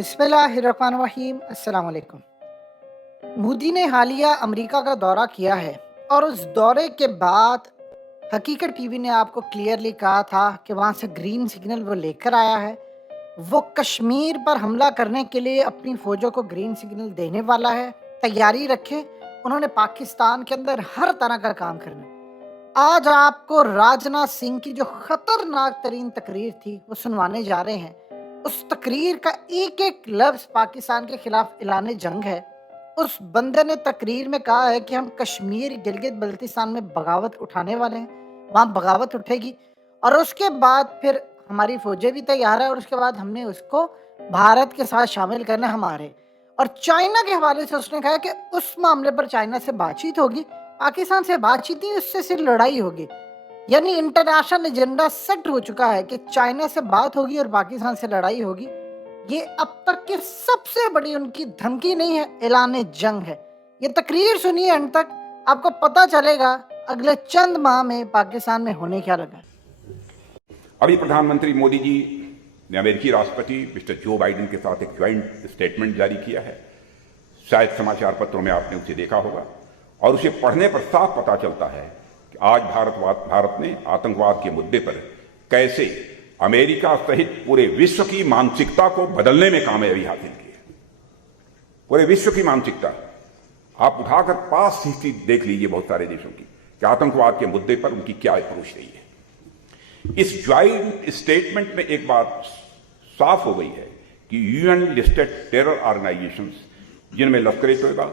बिस्मिल्लाहिर्रहमानिर्रहीम। अस्सलाम वालेकुम। मोदी ने हालिया अमेरिका का दौरा किया है और उस दौरे के बाद हकीकत टीवी ने आपको क्लियरली कहा था कि वहाँ से ग्रीन सिग्नल वो लेकर आया है। वो कश्मीर पर हमला करने के लिए अपनी फ़ौजों को ग्रीन सिग्नल देने वाला है। तैयारी रखें, उन्होंने पाकिस्तान के अंदर हर तरह का काम करना है। आज आपको राजनाथ सिंह की जो खतरनाक तरीन तकरीर थी वो सुनवाने जा रहे हैं। उस तकरीर का एक एक लफ्ज पाकिस्तान के खिलाफ ऐलान जंग है। उस बंदे ने तकरीर में कहा है कि हम कश्मीर गिलगित बल्तिस्तान में बगावत उठाने वाले हैं, वहाँ बगावत उठेगी और उसके बाद फिर हमारी फौजें भी तैयार है और उसके बाद हमने उसको भारत के साथ शामिल करना हमारे। और चाइना के हवाले से उसने कहा कि उस मामले पर चाइना से बातचीत होगी, पाकिस्तान से बातचीत नहीं, उससे सिर्फ लड़ाई होगी। यानी इंटरनेशनल एजेंडा सेट हो चुका है कि चाइना से बात होगी और पाकिस्तान से लड़ाई होगी। ये अब तक की सबसे बड़ी उनकी धमकी नहीं है, ऐलान जंग है। ये तकरीर सुनिए अंत तक, आपको पता चलेगा अगले चंद माह में पाकिस्तान में होने क्या लगा। अभी प्रधानमंत्री मोदी जी ने अमेरिकी राष्ट्रपति मिस्टर जो बाइडेन के साथ एक ज्वाइंट स्टेटमेंट जारी किया है। शायद समाचार पत्रों में आपने उसे देखा होगा और उसे पढ़ने पर साफ पता चलता है कि आज भारत ने आतंकवाद के मुद्दे पर कैसे अमेरिका सहित पूरे विश्व की मानसिकता को बदलने में कामयाबी हासिल की है। पूरे विश्व की मानसिकता आप उठाकर पास हिस्ट्री देख लीजिए बहुत सारे देशों की कि आतंकवाद के मुद्दे पर उनकी क्या अप्रोच रही है। इस ज्वाइंट स्टेटमेंट में एक बात साफ हो गई है कि यूएन लिस्टेड टेरर ऑर्गेनाइजेशंस जिनमें लश्कर ए तोयबा,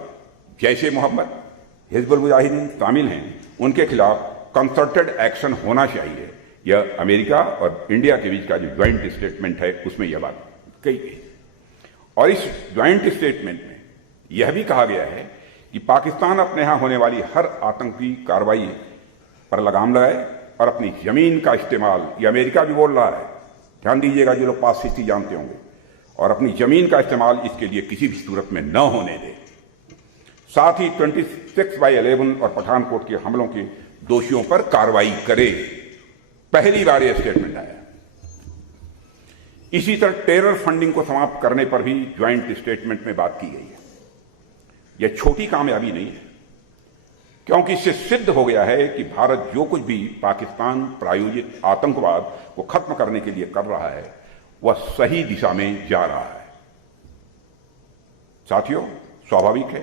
जैश-ए मोहम्मद, हिजबुल मुजाहिदीन शामिल हैं, उनके खिलाफ कंसर्टेड एक्शन होना चाहिए। यह अमेरिका और इंडिया के बीच का जो ज्वाइंट स्टेटमेंट है उसमें यह बात कही गई। और इस ज्वाइंट स्टेटमेंट में यह भी कहा गया है कि पाकिस्तान अपने यहां होने वाली हर आतंकी कार्रवाई पर लगाम लगाए और अपनी जमीन का इस्तेमाल, ये अमेरिका भी बोल रहा है, ध्यान दीजिएगा जो लोग पास हिस्ट्री जानते होंगे, और अपनी जमीन का इस्तेमाल इसके लिए किसी भी सूरत में न होने दे। साथ ही 26/11 और पठानकोट के हमलों के दोषियों पर कार्रवाई करे। पहली बार यह स्टेटमेंट आया। इसी तरह टेरर फंडिंग को समाप्त करने पर भी ज्वाइंट स्टेटमेंट में बात की गई है। यह छोटी कामयाबी नहीं है, क्योंकि इससे सिद्ध हो गया है कि भारत जो कुछ भी पाकिस्तान प्रायोजित आतंकवाद को खत्म करने के लिए कर रहा है वह सही दिशा में जा रहा है। साथियों, स्वाभाविक है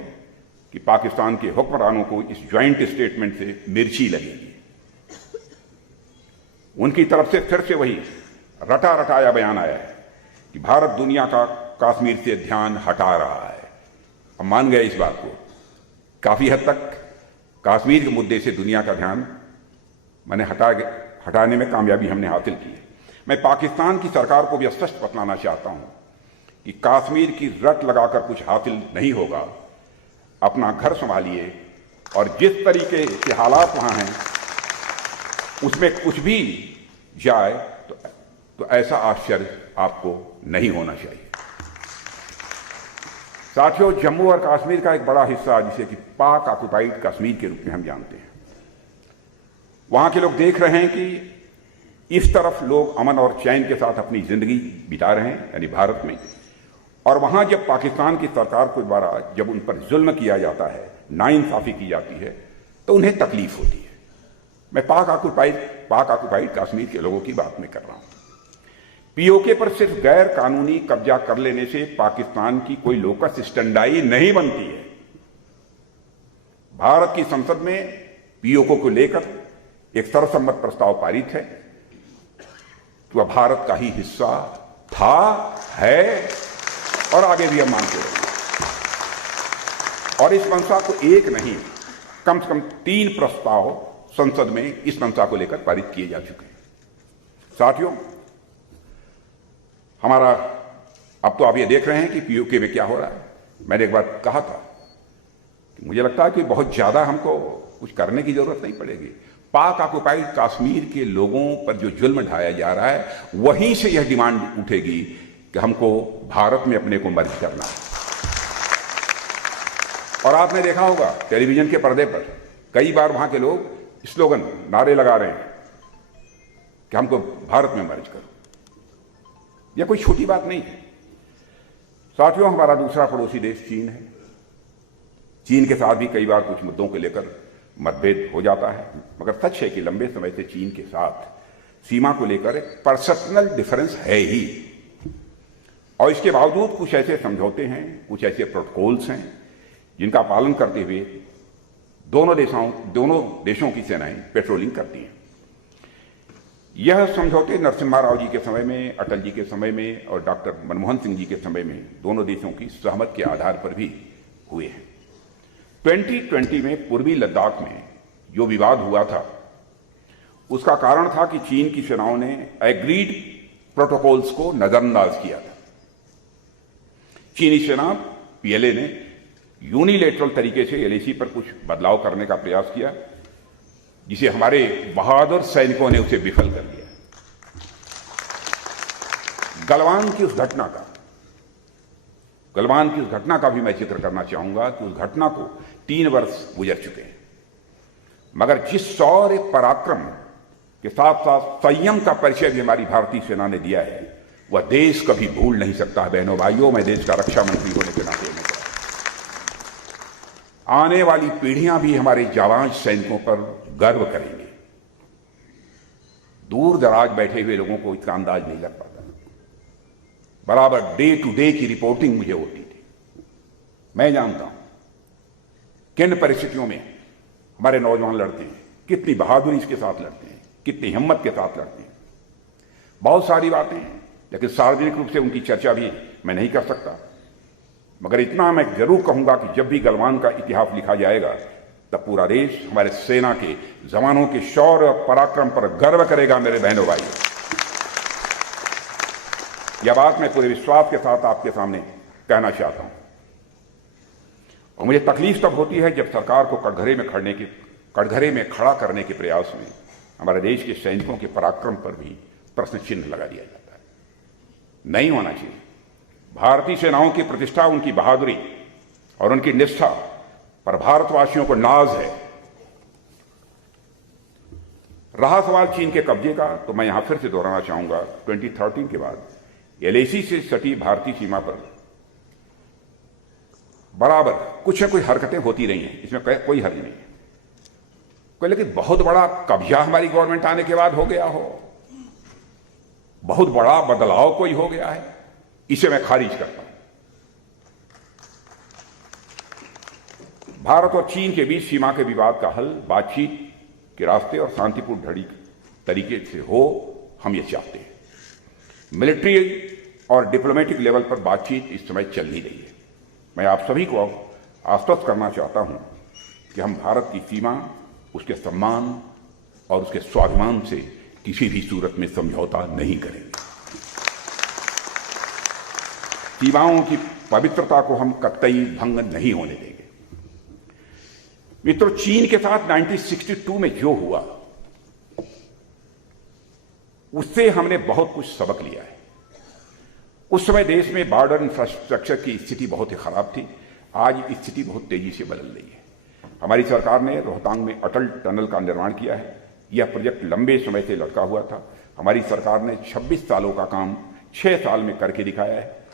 कि पाकिस्तान के हुक्मरानों को इस ज्वाइंट स्टेटमेंट से मिर्ची लगेगी। उनकी तरफ से फिर से वही रटा रटाया बयान आया है कि भारत दुनिया का कश्मीर से ध्यान हटा रहा है। हम मान गए इस बात को। काफी हद तक कश्मीर के मुद्दे से दुनिया का ध्यान हटाने में कामयाबी हमने हासिल की है। मैं पाकिस्तान की सरकार को भी स्पष्ट बतलाना चाहता हूं कि कश्मीर की रट लगाकर कुछ हासिल नहीं होगा। अपना घर संभालिए और जिस तरीके के हालात वहां हैं उसमें कुछ भी जाए तो ऐसा आश्चर्य आपको नहीं होना चाहिए। साथियों, जम्मू और कश्मीर का एक बड़ा हिस्सा जिसे कि पाक ऑक्युपाइड कश्मीर के रूप में हम जानते हैं, वहां के लोग देख रहे हैं कि इस तरफ लोग अमन और चैन के साथ अपनी जिंदगी बिता रहे हैं, यानी भारत में, और वहां जब पाकिस्तान की सरकार के द्वारा जब उन पर जुल्म किया जाता है, नाइंसाफी की जाती है, तो उन्हें तकलीफ होती है। मैं पाक ऑक्युपाइड कश्मीर के लोगों की बात में कर रहा हूं। पीओके पर सिर्फ गैर कानूनी कब्जा कर लेने से पाकिस्तान की कोई लोकस स्टैंडाई नहीं बनती है। भारत की संसद में पीओके को लेकर एक सर्वसम्मत प्रस्ताव पारित है कि वह भारत का ही हिस्सा था, है और आगे भी हम मानते रहेंगे। और इस मंशा को एक नहीं, कम से कम 3 प्रस्ताव संसद में इस मंशा को लेकर पारित किए जा चुके हैं। साथियों, हमारा अब तो आप ये देख रहे हैं कि पीओके में क्या हो रहा है। मैंने एक बार कहा था कि मुझे लगता है कि बहुत ज्यादा हमको कुछ करने की जरूरत नहीं पड़ेगी। पाक ऑक्युपाइड कश्मीर के लोगों पर जो जुल्म ढाया जा रहा है वहीं से यह डिमांड उठेगी कि हमको भारत में अपने को मर्ज करना है। और आपने देखा होगा टेलीविजन के पर्दे पर कई बार वहां के लोग स्लोगन, नारे लगा रहे हैं कि हमको भारत में मर्ज करो। यह कोई छोटी बात नहीं है। साथियों, हमारा दूसरा पड़ोसी देश चीन है। चीन के साथ भी कई बार कुछ मुद्दों को लेकर मतभेद हो जाता है, मगर सच है कि लंबे समय से चीन के साथ सीमा को लेकर एक पर्सनल डिफरेंस है ही। और इसके बावजूद कुछ ऐसे समझौते हैं, कुछ ऐसे प्रोटोकॉल्स हैं जिनका पालन करते हुए दोनों देशों की सेनाएं पेट्रोलिंग करती हैं। यह समझौते नरसिम्हा राव जी के समय में, अटल जी के समय में और डॉक्टर मनमोहन सिंह जी के समय में दोनों देशों की सहमति के आधार पर भी हुए हैं। 2020 में पूर्वी लद्दाख में जो विवाद हुआ था, उसका कारण था कि चीन की सेनाओं ने एग्रीड प्रोटोकॉल्स को नजरअंदाज किया था। चीनी सेना पीएलए ने यूनिलेटरल तरीके से एलएसी पर कुछ बदलाव करने का प्रयास किया, जिसे हमारे बहादुर सैनिकों ने उसे विफल कर दिया। गलवान की उस घटना का भी मैं जिक्र करना चाहूंगा कि उस घटना को 3 वर्ष गुजर चुके हैं, मगर जिस शौर्य पराक्रम के साथ साथ संयम का परिचय भी हमारी भारतीय सेना ने दिया है, वह देश कभी भूल नहीं सकता। बहनों भाइयों, मैं देश का रक्षा मंत्री होने के नाते आने वाली पीढ़ियां भी हमारे जाबाज सैनिकों पर गर्व करेंगे। दूर दराज बैठे हुए लोगों को इसका अंदाज नहीं लग पाता। बराबर डे टू डे की रिपोर्टिंग मुझे होती थी। मैं जानता हूं किन परिस्थितियों में हमारे नौजवान लड़ते हैं, कितनी बहादुरी के साथ लड़ते हैं, कितनी हिम्मत के साथ लड़ते हैं। बहुत सारी बातें हैं, लेकिन सार्वजनिक रूप से उनकी चर्चा भी मैं नहीं कर सकता। मगर इतना मैं जरूर कहूंगा कि जब भी गलवान का इतिहास लिखा जाएगा, तब पूरा देश हमारे सेना के जवानों के शौर्य और पराक्रम पर गर्व करेगा। मेरे बहनों भाइयों, यह बात मैं पूरे विश्वास के साथ आपके सामने कहना चाहता हूं। और मुझे तकलीफ तब होती है जब सरकार को कटघरे में खड़ा करने के प्रयास में हमारे देश के सैनिकों के पराक्रम पर भी प्रश्न चिन्ह लगा दिया जाता है। नहीं होना चाहिए। भारतीय सेनाओं की प्रतिष्ठा, उनकी बहादुरी और उनकी निष्ठा पर भारतवासियों को नाज है। रहा सवाल चीन के कब्जे का, तो मैं यहां फिर से दोहराना चाहूंगा, 2013 के बाद एलएसी से सटी भारतीय सीमा पर बराबर कुछ न कुछ हरकतें होती रही हैं, इसमें कोई हर्ज नहीं है। लेकिन बहुत बड़ा कब्जा हमारी गवर्नमेंट आने के बाद हो गया हो, बहुत बड़ा बदलाव कोई हो गया है, इसे मैं खारिज करता हूं। भारत और चीन के बीच सीमा के विवाद का हल बातचीत के रास्ते और शांतिपूर्ण तरीके से हो, हम ये चाहते हैं। मिलिट्री और डिप्लोमेटिक लेवल पर बातचीत इस समय चल नहीं रही है। मैं आप सभी को आश्वस्त करना चाहता हूं कि हम भारत की सीमा, उसके सम्मान और उसके स्वाभिमान से किसी भी सूरत में समझौता नहीं करेंगे। सीमाओं की पवित्रता को हम कतई भंग नहीं होने देंगे। मित्रों, चीन के साथ 1962 में जो हुआ, उससे हमने बहुत कुछ सबक लिया है। उस समय देश में बॉर्डर इंफ्रास्ट्रक्चर की स्थिति बहुत ही खराब थी। आज स्थिति बहुत तेजी से बदल रही है। हमारी सरकार ने रोहतांग में अटल टनल का निर्माण किया है। यह प्रोजेक्ट लंबे समय से लटका हुआ था। हमारी सरकार ने 26 सालों का काम 6 साल में करके दिखाया है।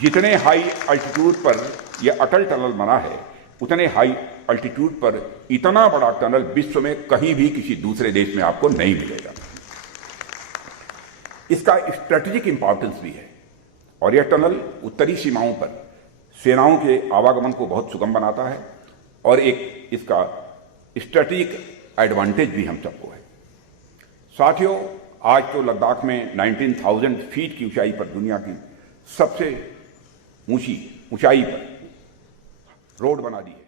जितने हाई अल्टीट्यूड पर यह अटल टनल बना है, उतने हाई अल्टीट्यूड पर इतना बड़ा टनल विश्व में कहीं भी किसी दूसरे देश में आपको नहीं मिलेगा। इसका स्ट्रेटेजिक इंपॉर्टेंस भी है और यह टनल उत्तरी सीमाओं पर सेनाओं के आवागमन को बहुत सुगम बनाता है और एक इसका स्ट्रेटेजिक एडवांटेज भी हम सबको है। साथियों, आज तो लद्दाख में 19,000 फीट की ऊंचाई पर दुनिया की सबसे ऊंचाई पर रोड बना दी है।